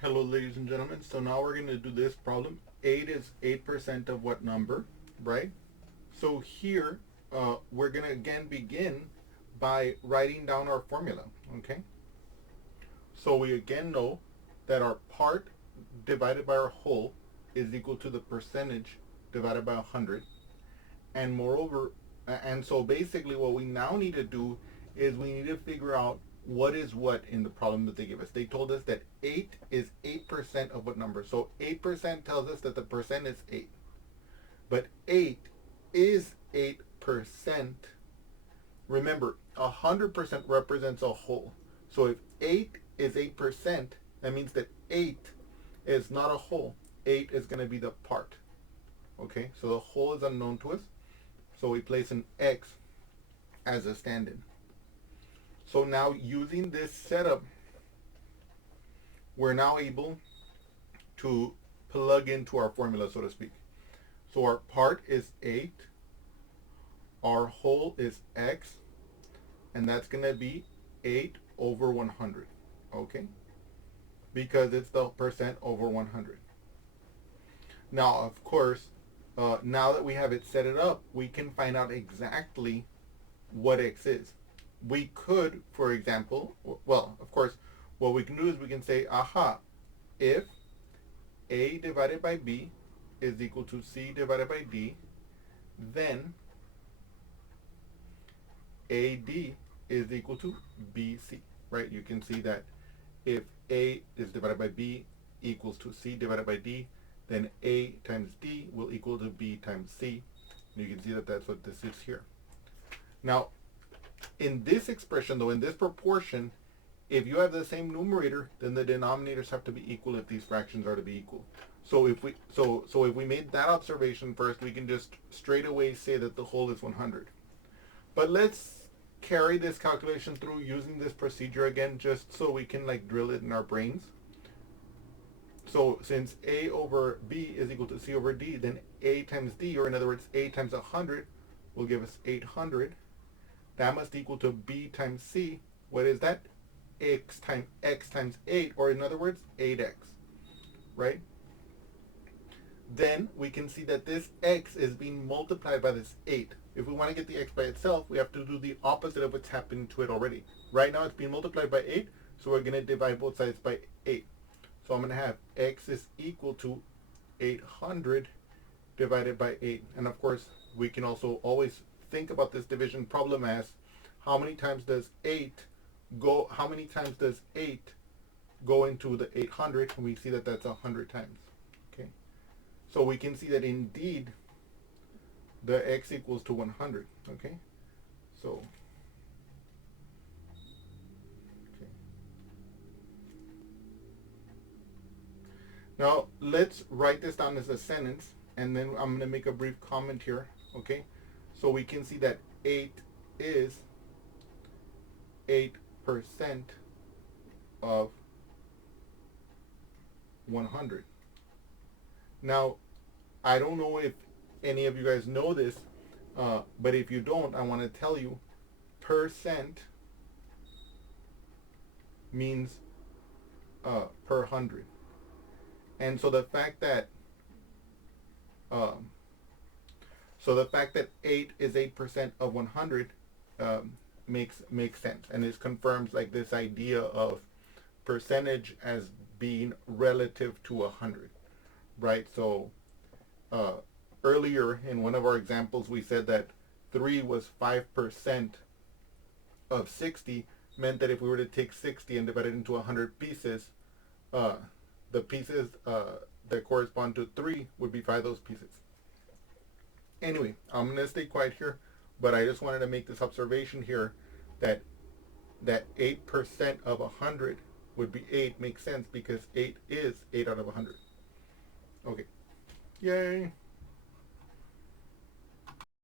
Hello, ladies and gentlemen. So now we're going to do this problem. 8 is 8% of what number, right? So here, we're going to again begin by writing down our formula, okay? So we again know that our part divided by our whole is equal to the percentage divided by 100. And moreover, and so basically what we now need to do is we need to figure out what is what in the problem that they give us. They told us that 8 is 8% of what number? So 8% tells us that the percent is 8. But 8 is 8%. Remember, 100% represents a whole. So if 8 is 8%, that means that 8 is not a whole. 8 is going to be the part. Okay, so the whole is unknown to us. So we place an X as a stand-in. So now using this setup, we're now able to plug into our formula, so to speak. So our part is 8, our whole is X, and that's going to be 8 over 100, okay? Because it's the percent over 100. Now, of course, now that we have it set it up, we can find out exactly what X is. We could, for example, well, of course, what we can do is we can say, aha, if A divided by B is equal to C divided by D, then AD is equal to BC, right? You can see that if A is divided by B equals to C divided by D, then A times D will equal to B times C. And you can see that that's what this is here. Now, in this expression, though, in this proportion, if you have the same numerator, then the denominators have to be equal if these fractions are to be equal. So if we made that observation first, we can just straight away say that the whole is 100. But let's carry this calculation through using this procedure again, just so we can like drill it in our brains. So since A over B is equal to C over D, then A times D, or in other words, A times 100, will give us 800. That must equal to B times C. What is that? X times 8, or in other words, 8x, right? Then we can see that this x is being multiplied by this 8. If we want to get the x by itself, we have to do the opposite of what's happened to it already. Right now it's being multiplied by 8, so we're going to divide both sides by 8. So I'm going to have x is equal to 800 divided by 8. And of course, we can also always think about this division problem as how many times does 8 go into the 800, and we see that that's 100 times. Okay, so we can see that indeed the x equals to 100. Okay, so okay. Now let's write this down as a sentence, and then I'm going to make a brief comment here. Okay, so we can see that 8 is 8% of 100. Now, I don't know if any of you guys know this, but if you don't, I want to tell you, percent means per 100. And so the fact that 8 is 8% of 100 makes sense, and it confirms like this idea of percentage as being relative to 100, right? So earlier in one of our examples, we said that 3 was 5% of 60, meant that if we were to take 60 and divide it into 100 pieces, the pieces that correspond to 3 would be 5 of those pieces. Anyway, I'm going to stay quiet here, but I just wanted to make this observation here that 8% of 100 would be 8, makes sense because 8 is 8 out of 100. Okay. Yay.